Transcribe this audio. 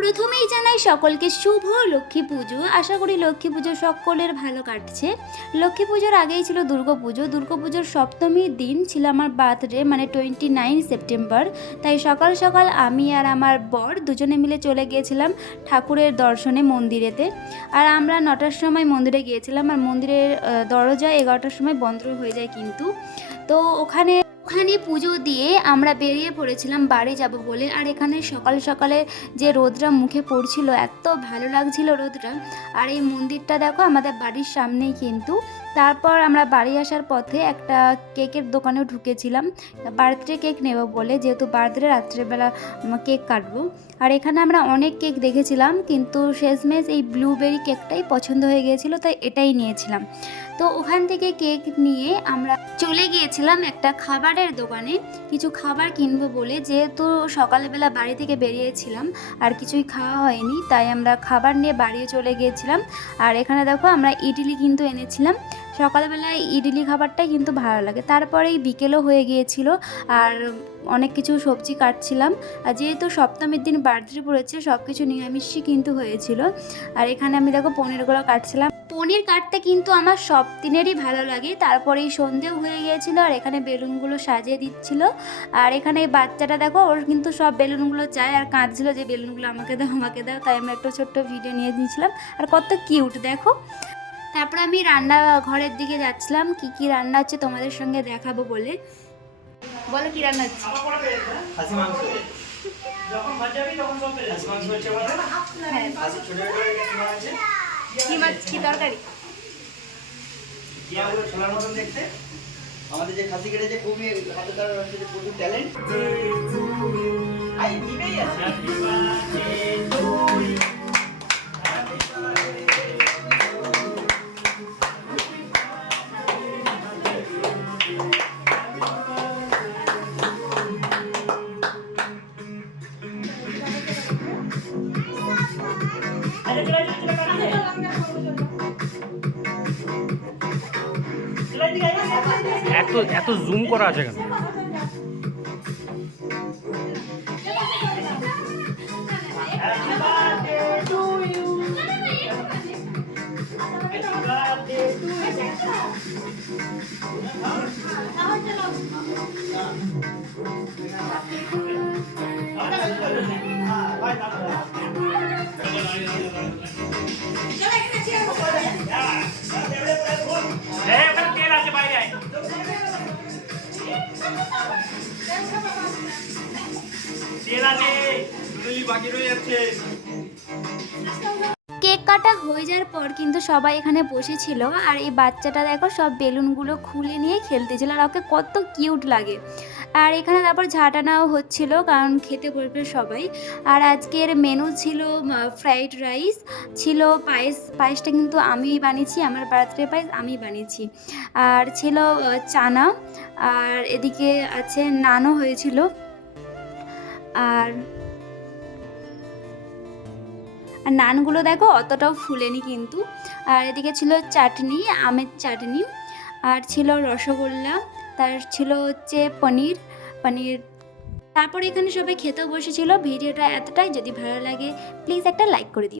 প্রথমেই জানাই সকলকে শুভ লক্ষ্মী পুজো। আশা করি লক্ষ্মী পুজো সকলের ভালো কাটছে। লক্ষ্মী পুজোর আগেই ছিল দুর্গা পুজো। দুর্গা পুজোর সপ্তমীর দিন ছিল আমার বার্থডে মানে টোয়েন্টি নাইন সেপ্টেম্বর তাই সকাল সকাল আমি আর আমার বর দুজনে মিলে চলে গিয়েছিলাম ঠাকুরের দর্শনে মন্দিরেতে। আর আমরা নটার সময় মন্দিরে গিয়েছিলাম। আর মন্দিরের দরজা এগারোটার সময় বন্ধ হয়ে যায় কিন্তু। তো ওখানে ওখানে পুজো দিয়ে আমরা বেরিয়ে পড়েছিলাম, বাড়ি যাব বলে। আর এখানে সকাল সকালে যে রোদটা মুখে পড়ছিল, এত ভালো লাগছিল রোদটা। আর এই মন্দিরটা দেখো, আমাদের বাড়ির সামনেই কিন্তু। তারপর আমরা বাড়ি আসার পথে একটা কেকের দোকানেও ঢুকেছিলাম। বার্থডে কেক নেব বলে, যেহেতু বার্থডে, রাত্রেবেলা কেক কাটবো। আর এখানে আমরা অনেক কেক দেখেছিলাম, কিন্তু শেষমেশ এই ব্লুবেরি কেকটাই পছন্দ হয়ে গিয়েছিল, তাই এটাই নিয়েছিলাম। তো ওখান থেকে কেক নিয়ে আমরা চলে গিয়েছিলাম একটা খাবারের দোকানে কিছু খাবার কিনবো বলে যেহেতু সকালবেলা বাড়ি থেকে বেরিয়েছিলাম আর কিছুই খাওয়া হয়নি, তাই আমরা খাবার নিয়ে বাড়িও চলে গিয়েছিলাম। আর এখানে দেখো আমরা ইডলি কিন্তু এনেছিলাম। সকালবেলায় ইডলি খাবারটাই কিন্তু ভালো লাগে। তারপরেই বিকেলও হয়ে গিয়েছিল আর অনেক কিছু সবজি কাটছিলাম। আর যেহেতু সপ্তমীর দিন বার্থডে পড়েছে সব কিছু নিরামিষই কিন্তু হয়েছিল। আর এখানে আমি দেখো পনিরগুলো কাটছিলাম। পনির কাটতে কিন্তু আমার সব দিনেরই ভালো লাগে। তারপরে এই সন্ধেও হয়ে গিয়েছিল আর এখানে বেলুনগুলো সাজিয়ে দিচ্ছিল। আর এখানে এই বাচ্চাটা দেখো ওর কিন্তু সব বেলুনগুলো চায় আর কাঁদছিল যে বেলুনগুলো আমাকে দাও আমাকে দাও। তাই আমরা একটা ছোট্ট ভিডিও নিয়ে দিয়েছিলাম। আর কত কিউট দেখো। তারপর আমি রান্না ঘরের দিকে যাচ্ছিলাম। কি কি রান্না হচ্ছে তোমাদের সঙ্গে দেখাবো বলে। বলো কি রান্না হচ্ছে? খাসি মাংস। খাসি কেটে কি মাছ কি তরকারি? টিয়াগুলো ছোলার মতন দেখতে। আমাদের যে খাসি কেটেছে খুবই হাতে তার হচ্ছে যে প্রচুর ট্যালেন্ট আই নিবেই আছে। এত এত জুম করা আছে কেন? কেক কাটা হয়ে যাওয়ার পর কিন্তু সবাই এখানে বসেছিল, আর এই বাচ্চাটা দেখো সব বেলুনগুলো খুলে নিয়ে খেলতেছিল, আর ওকে কত কিউট লাগে। আর এখানে তারপর ঝাঁটানাও হচ্ছিল, কারণ খেতে বসবে সবাই। আর আজকের মেনু ছিল ফ্রাইড রাইস ছিল পায়েস, পায়েসটা কিন্তু আমি বানিয়েছি, আমার বার্থডে পায়েস আমি বানিয়েছি। আর ছিল চানা, আর এদিকে আছে নানও হয়েছিল। আর আর নানগুলো দেখো অতটাও ফুলেনি কিন্তু। আর এদিকে ছিল চাটনি, আমের চাটনি, আর ছিল রসগোল্লা, তার ছিল হচ্ছে পনির পনির। তারপরে এখানে সবাই খেতেও বসেছিল, ভিডিওটা এতটাই, যদি ভালো লাগে প্লিজ একটা লাইক করে দিও।